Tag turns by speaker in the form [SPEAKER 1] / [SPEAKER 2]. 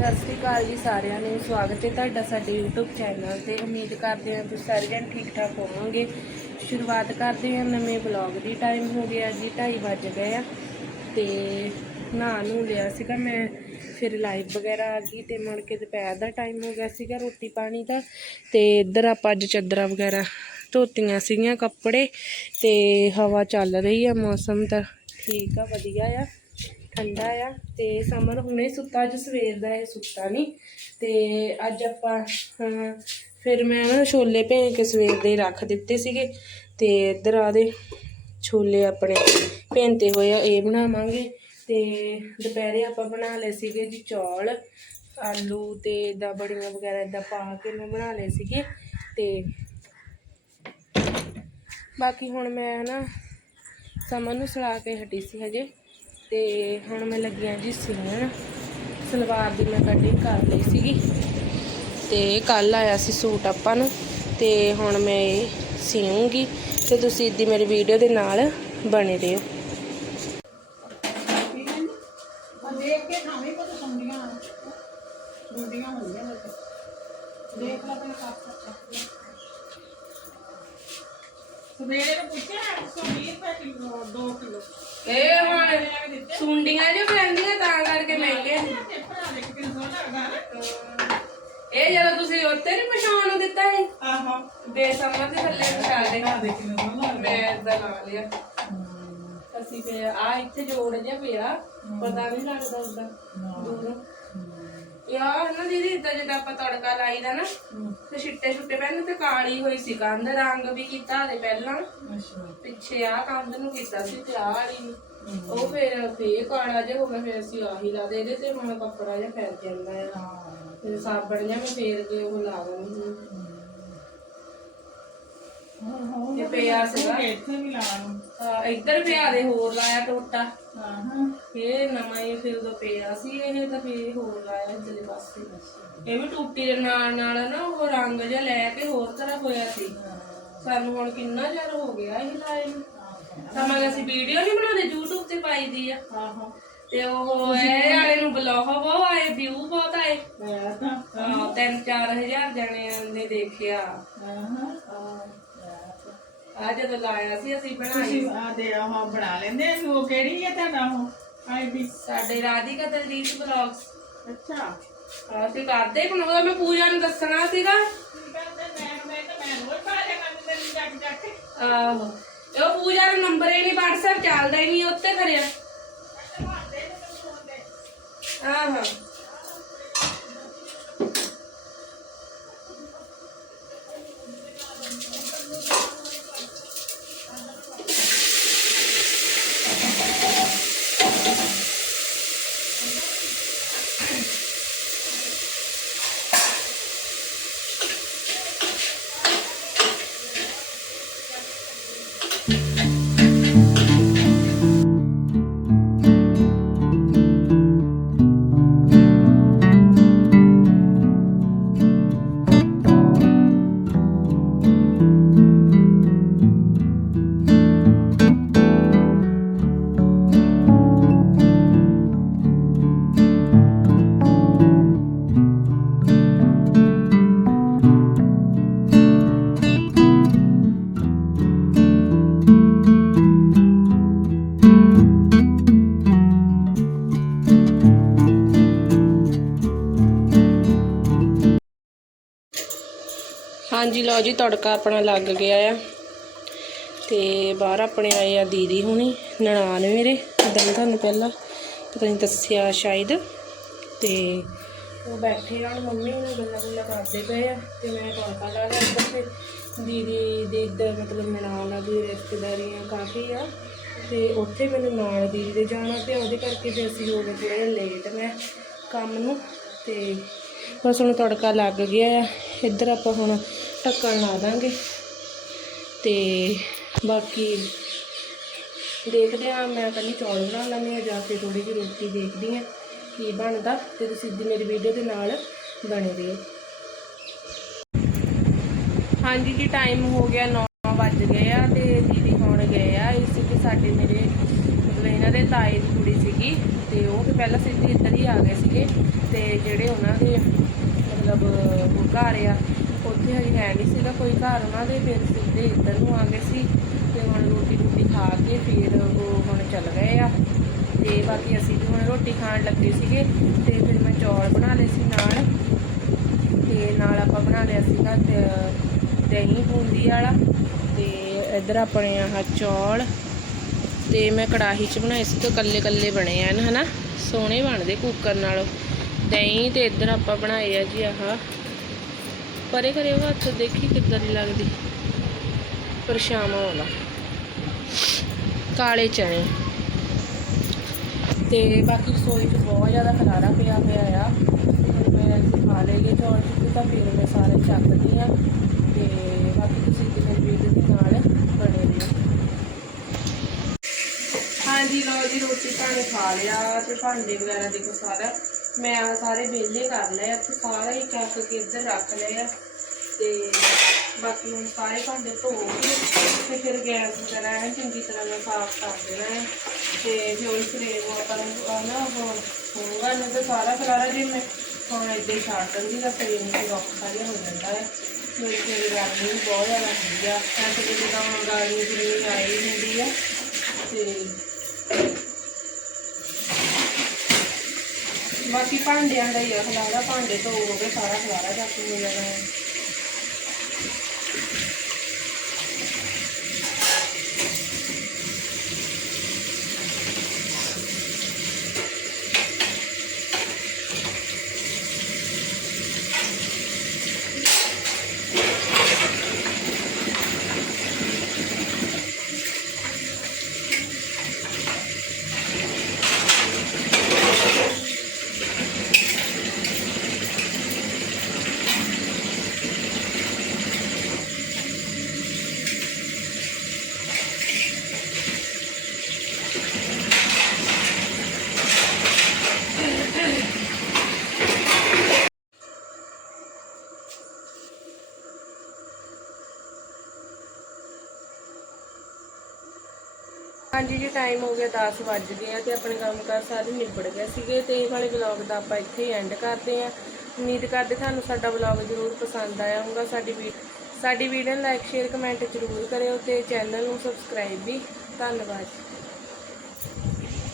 [SPEAKER 1] ਸਤਿ ਸ੍ਰੀ ਅਕਾਲ ਜੀ ਸਾਰਿਆਂ ਨੂੰ, ਸਵਾਗਤ ਹੈ ਤੁਹਾਡਾ ਸਾਡੇ YouTube ਚੈਨਲ ਤੇ। ਉਮੀਦ ਕਰਦੇ ਹਾਂ ਤੁਸੀਂ ਸਾਰੇ ਜਣ ਠੀਕ ਠਾਕ ਹੋਵੋਗੇ। ਸ਼ੁਰੂਆਤ ਕਰਦੇ ਹਾਂ, ਨਵੇਂ ਬਲੌਗ ਦੀ ਟਾਈਮ ਹੋ ਗਿਆ ਜੀ 2:30 ਵੱਜ ਗਏ ਆ। ਤੇ ਨਹਾ ਨੂੰ ਲਿਆ ਸੀਗਾ ਮੈਂ, ਫਿਰ ਲਾਈਵ ਵਗੈਰਾ ਆ ਗਈ ਤੇ ਮੁੜ ਕੇ ਦੁਪਹਿਰ ਦਾ ਟਾਈਮ ਹੋ ਗਿਆ ਸੀਗਾ ਰੋਟੀ ਪਾਣੀ ਦਾ। ਤੇ ਇੱਧਰ ਆਪਾਂ ਅੱਜ ਚੱਦਰਾਂ ਵਗੈਰਾ ਧੋਤੀਆਂ ਸੀਗੀਆਂ ਕੱਪੜੇ ਤੇ ਹਵਾ ਚੱਲ ਰਹੀ ਆ ਮੌਸਮ ਤਾਂ ਠੀਕ ਆ, ਵਧੀਆ ਆ। ਠੰਡਾ ਆ ਤੇ ਸਮਰ ਹੁਣੇ ਸੁੱਤਾ, ਅੱਜ ਸਵੇਰ ਦਾ ਇਹ ਸੁੱਤਾ ਨਹੀਂ ਤੇ ਅੱਜ ਆਪਾਂ ਫਿਰ ਮੈਂ ਨਾ ਛੋਲੇ ਭੇ ਕੇ ਸਵੇਰ ਦੇ ਰੱਖ ਦਿੱਤੇ ਸੀਗੇ ਤੇ ਇੱਧਰ ਆ ਦੇ ਛੋਲੇ ਆਪਣੇ ਭੇਂਤੇ ਹੋਏ ਆ, ਇਹ ਬਣਾਵਾਂਗੇ। ਤੇ ਦੁਪਹਿਰੇ ਆਪਾਂ ਬਣਾ ਲਏ ਸੀਗੇ ਜੀ ਚੌਲ, ਆਲੂ ਤੇ ਇਦਾਂ ਬੜੀਆਂ ਵਗੈਰਾ ਇਦਾਂ ਪਾ ਕੇ ਮੈਂ ਬਣਾ ਲਏ ਸੀਗੇ। ਤੇ ਬਾਕੀ ਹੁਣ ਮੈਂ ਨਾ ਸਮਰ ਨੂੰ ਸਲਾ ਕੇ ਹਟੀ ਸੀ ਹਜੇ। ਤੇ ਹੁਣ ਮੈਂ ਲੱਗੀ ਹਾਂ ਜੀ ਸਿਉਣ ਸਲਵਾਰ ਦੀ ਮੈਂ ਕਟਿੰਗ ਕਰ ਲਈ ਸੀਗੀ। ਤੇ ਕੱਲ ਆਇਆ ਸੀ ਸੂਟ ਆਪਾਂ ਨੂੰ ਤੇ ਹੁਣ ਮੈਂ ਇਹ ਸਿਉਂਗੀ ਤੇ ਤੁਸੀਂ ਇੱਦੀ ਮੇਰੀ ਵੀਡੀਓ ਦੇ ਨਾਲ ਬਣੇ ਰਹੋ।
[SPEAKER 2] ਆ ਦੇਖ ਕੇ ਖਾਵੇਂ ਕੋ ਸੁਣਦੀਆਂ ਗੁੰਡੀਆਂ ਹੁੰਦੀਆਂ ਨੇ ਦੇਖ ਲੈ ਪਹਿਲਾਂ ਕੱਪ ਸਵੇਰੇ ਨੂੰ ਪੁੱਛਿਆ 120 ਰੁਪਏ ਕਿਲੋ 2 ਕਿਲੋ।
[SPEAKER 1] ਇਹ ਹੁਣ ਸੁੰਡੀਆਂ ਜੋ ਪੈਂਦੀਆਂ ਤਾਂ ਕਰਕੇ ਮਹਿੰਗੇ
[SPEAKER 2] ਤੇ ਭਰਾ ਦੇ ਕਿੰਨਾ ਸੋਹਣਾ ਲੱਗਦਾ ਨਾ
[SPEAKER 1] ਇਹ ਜਦੋਂ ਤੁਸੀਂ ਉੱਤੇ ਨਹੀਂ ਪਛਾਣ ਨੂੰ ਦਿੱਤਾ ਸੀ?
[SPEAKER 2] ਆਹੋ।
[SPEAKER 1] ਬੇਸਮਾਂ ਦੇ ਥੱਲੇ ਪਛਾ ਦੇ।
[SPEAKER 2] ਭਰਾ ਦੇ ਕਿੰਨਾ ਸੋਹਣਾ ਲੱਗਦਾ
[SPEAKER 1] ਮੈਂ ਇਦਾਂ ਲਾ ਲਿਆ। ਅਸੀਂ ਫੇ ਆ ਇੱਥੇ ਜੋੜ ਜਿਹਾ ਪਿਆ। ਪਤਾ ਨਹੀਂ ਲੱਗਦਾ ਉਦਾਂ ਦੂਰੋਂ। ਯਾਰ ਨਾ ਦੀਦੀ ਇਦਾਂ ਜਿੱਦਾਂ ਆਪਾਂ ਤੜਕਾ ਲਾਈਦਾ ਨਾ ਤੇ ਛਿੱਟੇ ਛੁੱਟੇ ਪੈਣ ਤੇ ਕਾਲੀ ਹੋਈ ਸੀ ਕੰਧ ਰੰਗ ਵੀ ਕੀਤਾ ਹਲੇ ਪਹਿਲਾਂ।
[SPEAKER 2] ਅੱਛਾ।
[SPEAKER 1] ਪਿੱਛੇ ਆ ਕੰਧ ਨੂੰ ਕੀਤਾ ਸੀ ਤੇ ਆਹ ਵਾਲੀ ਨੂੰ। ਉਹ ਫਿਰ ਫੇਰ ਕਾਲਾ ਜਿਹਾ ਹੋ ਗਿਆ ਫਿਰ ਅਸੀਂ ਆਹੀ ਲਾ ਦੇ ਇਹਦੇ ਤੇ ਹੁਣ ਕੱਪੜਾ ਜਿਹਾ ਫੈਲ ਜਾਂਦਾ ਆ।
[SPEAKER 2] ਹਾਂ।
[SPEAKER 1] ਤੇ ਸਾਬਣ ਜਿਹਾ ਮੈਂ ਫੇਰ ਕੇ ਉਹ ਲਾ ਦਿੰਦੀ ਤੇ ਪਿਆ ਸੀਗਾ।
[SPEAKER 2] ਇੱਥੇ ਵੀ ਲਾ ਨੂੰ
[SPEAKER 1] ਹਾਂ, ਇੱਧਰ ਪਿਆ ਦੇ ਹੋਰ ਲਾਇਆ ਟੋਟਾ।
[SPEAKER 2] ਹਾਂ। ਹਾਂ
[SPEAKER 1] ਇਹ ਨਵਾਂ ਹੀ ਫਿਰ ਉਦੋਂ ਪਿਆ ਸੀ ਇਹ ਤਾਂ ਫਿਰ ਹੋਰ ਲਾਇਆ ਇਧਰਲੇ ਪਾਸੇ। ਇਹ ਵੀ ਟੂਟੀ ਦੇ ਨਾਲ ਨਾਲ ਨਾ ਉਹ ਰੰਗ ਜਿਹਾ ਲੈ ਕੇ ਹੋਰ ਤਰ੍ਹਾਂ ਹੋਇਆ ਸੀ। ਸਾਨੂੰ ਹੁਣ ਕਿੰਨਾ ਚਿਰ ਹੋ ਗਿਆ ਇਹ ਲਾਏ ਨੂੰ। ਤਾਂ ਮੈਂ ਅਸੀਂ ਵੀਡੀਓ ਨਹੀਂ ਬਣਾਉਂਦੇ YouTube ਤੇ ਪਾਈ ਦੀ ਆ।
[SPEAKER 2] ਆਹੋ
[SPEAKER 1] ਤੇ ਉਹ ਇਹ ਵਾਲੇ ਨੂੰ ਬਲੌਗ ਬਹੁਤ ਆਏ ਵਿਊ ਬਹੁਤ ਆਏ। ਹਾਂ, ਤਿੰਨ ਚਾਰ ਹਜ਼ਾਰ ਜਣੇ ਨੇ ਦੇਖਿਆ।
[SPEAKER 2] ਹਾਂ।
[SPEAKER 1] ਆ ਜਦੋਂ ਲਾਇਆ ਸੀ ਅਸੀਂ ਬਣਾਈ
[SPEAKER 2] ਤੁਸੀਂ ਆ ਦੇ ਉਹ ਬਣਾ ਲੈਂਦੇ ਆ ਉਹ ਕਿਹੜੀ ਹੈ ਤੁਹਾਡਾ ਉਹ? ਆਈਡੀ
[SPEAKER 1] ਸਾਡੇ ਰਾਧਿਕਾ ਦਲਜੀਤ ਬਲੌਗਸ।
[SPEAKER 2] ਅੱਛਾ।
[SPEAKER 1] ਹਾਂ ਤੇ ਕਰਦੇ ਹੁਣ ਉਹਦਾ ਮੈਂ ਪੂਜਾ ਨੂੰ ਦੱਸਣਾ ਸੀਗਾ। ਆਹੋ। ਇਹ ਉਹ ਪੂਜਾ ਦਾ ਨੰਬਰ ਹੀ ਨਹੀਂ WhatsApp ਚੱਲਦਾ ਹੀ ਨਹੀਂ ਉੱਤੇ ਕਰਿਆ ਆਹੋ। ਹਾਂਜੀ, ਲਓ ਜੀ, ਤੜਕਾ ਆਪਣਾ ਲੱਗ ਗਿਆ ਆ। ਤੇ ਬਾਹਰ ਆਪਣੇ ਆਏ ਆ ਦੀਦੀ ਹੁਣੀ ਨਨਾਣ ਮੇਰੇ ਇਦਾਂ ਮੈਂ ਤੁਹਾਨੂੰ ਪਹਿਲਾਂ, ਪਤਾ ਨਹੀਂ ਦੱਸਿਆ ਸ਼ਾਇਦ। ਤੇ ਉਹ ਬੈਠੇ ਆ ਮੰਮੀ ਨਾਲ ਗੱਲਾਂ ਗੁੱਲਾਂ ਕਰਦੇ ਪਏ ਆ, ਤੇ ਮੈਂ ਤੜਕਾ ਲਾ ਲਿਆ ਇੱਧਰ ਤੇ। ਦੀਦੀ ਦੇ ਇੱਧਰ, ਮਤਲਬ ਨਨਾਣ ਆ ਦੀ ਰਿਸ਼ਤੇਦਾਰੀਆਂ ਕਾਫੀ ਆ। ਤੇ ਉੱਥੇ ਮੈਨੂੰ ਨਾਲ ਦੀਦੀ ਦੇ ਜਾਣਾ ਪਿਆ ਉਹਦੇ ਕਰਕੇ ਫਿਰ ਅਸੀਂ ਹੋ ਗਏ ਥੋੜ੍ਹਾ ਜਿਹਾ ਲੇਟ ਮੈਂ ਕੰਮ ਨੂੰ, ਤੇ ਬਸ ਹੁਣ ਤੜਕਾ ਲੱਗ ਗਿਆ ਆ। ਇੱਧਰ ਆਪਾਂ ਹੁਣ ਢੱਕਣ ਲਾ ਦਾਂਗੇ। ਤੇ ਬਾਕੀ ਦੇਖਦੇ ਆ ਮੈਂ ਕਹਿੰਦੀ ਚੌਲ ਬਣਾ ਲੈਂਦੀ ਆ ਜਾਂ ਫਿਰ ਥੋੜੀ ਜਿਹੀ ਰੋਟੀ ਦੇਖਦੀ ਆ ਕੀ ਬਣਦਾ ਤੇ ਤੁਸੀਂ ਸਿੱਧੀ ਮੇਰੀ ਵੀਡੀਓ ਦੇ ਨਾਲ ਬਣੇ ਰਹੋ ਹਾਂਜੀ ਜੀ ਟਾਈਮ ਹੋ ਗਿਆ 9 ਵੱਜ ਗਏ ਆ ਤੇ ਦੀਦੀ ਹੁਣ ਗਏ ਆ। ਇਸ ਕਿ ਸਾਡੇ ਮੇਰੇ ਮਤਲਬ ਇਹਨਾਂ ਦੇ ਤਾਏ ਦੀ ਕੁੜੀ ਸੀਗੀ ਤੇ ਉਹ ਫਿਰ ਪਹਿਲਾਂ ਸਿੱਧੇ ਇੱਧਰ ਹੀ ਆ ਗਏ ਸੀਗੇ ਤੇ ਜਿਹੜੇ ਉਹਨਾਂ ਦੇ ਮਤਲਬ ਉਹ ਘਰ ਆ, ਉੱਥੇ ਹਜੇ ਹੈ ਨਹੀਂ ਸੀਗਾ ਕੋਈ ਘਰ, ਉਹਨਾਂ ਦੇ ਫਿਰ ਸਿੱਧੇ ਇੱਧਰ ਨੂੰ ਆ ਗਏ ਸੀ ਤੇ ਹੁਣ ਰੋਟੀ ਰੋਟੀ ਖਾ ਕੇ ਫਿਰ ਉਹ ਹੁਣ ਚੱਲ ਗਏ ਆ ਤੇ ਬਾਕੀ ਅਸੀਂ ਵੀ ਹੁਣ ਰੋਟੀ ਖਾਣ ਲੱਗੇ ਸੀਗੇ ਤੇ ਫਿਰ ਮੈਂ ਚੌਲ ਬਣਾ ਲਏ ਸੀ ਨਾਲ ਤੇ ਨਾਲ ਆਪਾਂ ਬਣਾ ਲਿਆ ਸੀਗਾ ਦਹੀਂ ਬੂੰਦੀ ਵਾਲਾ ਤੇ ਇੱਧਰ ਆਪਣੇ ਆਹ ਚੌਲ ਤੇ ਮੈਂ ਕੜਾਹੀ 'ਚ ਬਣਾਏ ਸੀ ਤੇ ਕੱਲੇ ਕੱਲੇ ਬਣੇ ਆ ਹਨਾ? ਸੋਹਣੇ ਬਣਦੇ ਕੁੱਕਰ ਨਾਲੋਂ। ਦਹੀਂ ਤੇ ਇੱਧਰ ਆਪਾਂ ਬਣਾਏ ਆ ਜੀ ਆਹ। ਪਰੇ ਕਰਿਓ ਹੱਥ, ਦੇਖੀ ਕਿੱਦਾਂ ਦੀ ਲੱਗਦੀ। ਪਰਛਾਵਾਂ ਵਾਲਾ ਕਾਲੇ ਚਣੇ ਤੇ ਬਾਕੀ ਰਸੋਈ 'ਚ ਬਹੁਤ ਜ਼ਿਆਦਾ ਖਲਾਰਾ ਪਿਆ ਹੋਇਆ ਆ। ਫਿਰ ਮੈਂ ਖਾ ਲਏਗੇ ਚੌਲ ਚੁੱਕੇ ਤਾਂ ਫਿਰ ਮੈਂ ਸਾਰੇ ਚੱਕਦੀ ਆ ਤੇ ਬਾਕੀ ਤੁਸੀਂ ਕਿਵੇਂ ਵੀਡੀਓ ਦੇ ਨਾਲ ਬਣੇ ਰਹੋ ਹਾਂਜੀ ਲਓ ਜੀ ਰੋਟੀ ਪਾਣੀ ਖਾ ਲਿਆ ਤੇ ਭਾਂਡੇ ਵਗੈਰਾ ਦੇਖੋ ਸਾਰਾ। ਮੈਂ ਆਹ ਸਾਰੇ ਵਿਹਲੇ ਕਰ ਲਏ ਆ ਸਾਰਾ ਹੀ ਚੱਕ ਕੇ ਇੱਧਰ ਰੱਖ ਲਏ ਆ। ਤੇ ਬਾਕੀ ਹੁਣ ਸਾਰੇ ਭਾਂਡੇ ਧੋ ਕੇ ਤੇ ਫਿਰ ਗੈਸ ਵਗੈਰਾ ਹੈ ਚੰਗੀ ਤਰ੍ਹਾਂ ਨਾਲ ਸਾਫ਼ ਕਰ ਦੇਣਾ ਹੈ। ਤੇ ਫਿਰ ਉਸ ਫਰੇਮ ਆਪਾਂ ਨੂੰ ਆਹ ਨਾ ਉਹ ਹੋਊਗਾ, ਨਹੀਂ ਤਾਂ ਸਾਰਾ ਖਲਾਰਾ ਜੇ ਮੈਂ ਹੁਣ ਇੱਦਾਂ ਹੀ ਛੱਡ ਦਿੰਦੀ ਤਾਂ ਫਰੇਮ ਨੂੰ ਔਖਾ ਜਿਹਾ ਹੋ ਜਾਂਦਾ ਹੈ। ਮੇਰੇ ਕੋਲ ਗਰਮੀ ਵੀ ਬਹੁਤ ਜ਼ਿਆਦਾ ਹੁੰਦੀ ਆ। ਐਸੇ ਕਿ ਜਿੱਦਾਂ ਗਰਮੀ ਜਿੰਨੀ ਆਈ ਹੁੰਦੀ ਆ, ਤੇ ਬਾਕੀ ਭਾਂਡਿਆਂ ਦਾ ਹੀ ਆ ਖਲਾਰਾ ਭਾਂਡੇ ਧੋ ਹੋ ਸਾਰਾ ਖਲਾਰਾ ਚੱਕ ਹੋ ਜਾਣਾ ਹਾਂਜੀ, ਜੀ ਟਾਈਮ ਹੋ ਗਿਆ 10 ਵੱਜ ਗਏ ਆ ਤੇ ਆਪਣੇ ਕੰਮਕਾਰ ਸਾਰੇ ਨਿਬੜ ਗਏ ਸੀਗੇ ਤੇ ਇਹ ਵਾਲੇ ਵਲੌਗ ਦਾ ਆਪਾਂ ਇੱਥੇ ਹੀ ਐਂਡ ਕਰਦੇ ਆ। ਉਮੀਦ ਕਰਦੇ ਤੁਹਾਨੂੰ ਸਾਡਾ ਵਲੌਗ ਜ਼ਰੂਰ ਪਸੰਦ ਆਇਆ ਹੋਊਗਾ। ਸਾਡੀ ਵੀ ਸਾਡੀ ਵੀਡੀਓ ਨੂੰ ਲਾਈਕ ਸ਼ੇਅਰ ਕਮੈਂਟ ਜ਼ਰੂਰ ਕਰਿਓ ਤੇ ਚੈਨਲ ਨੂੰ ਸਬਸਕ੍ਰਾਈਬ ਵੀ। ਧੰਨਵਾਦ।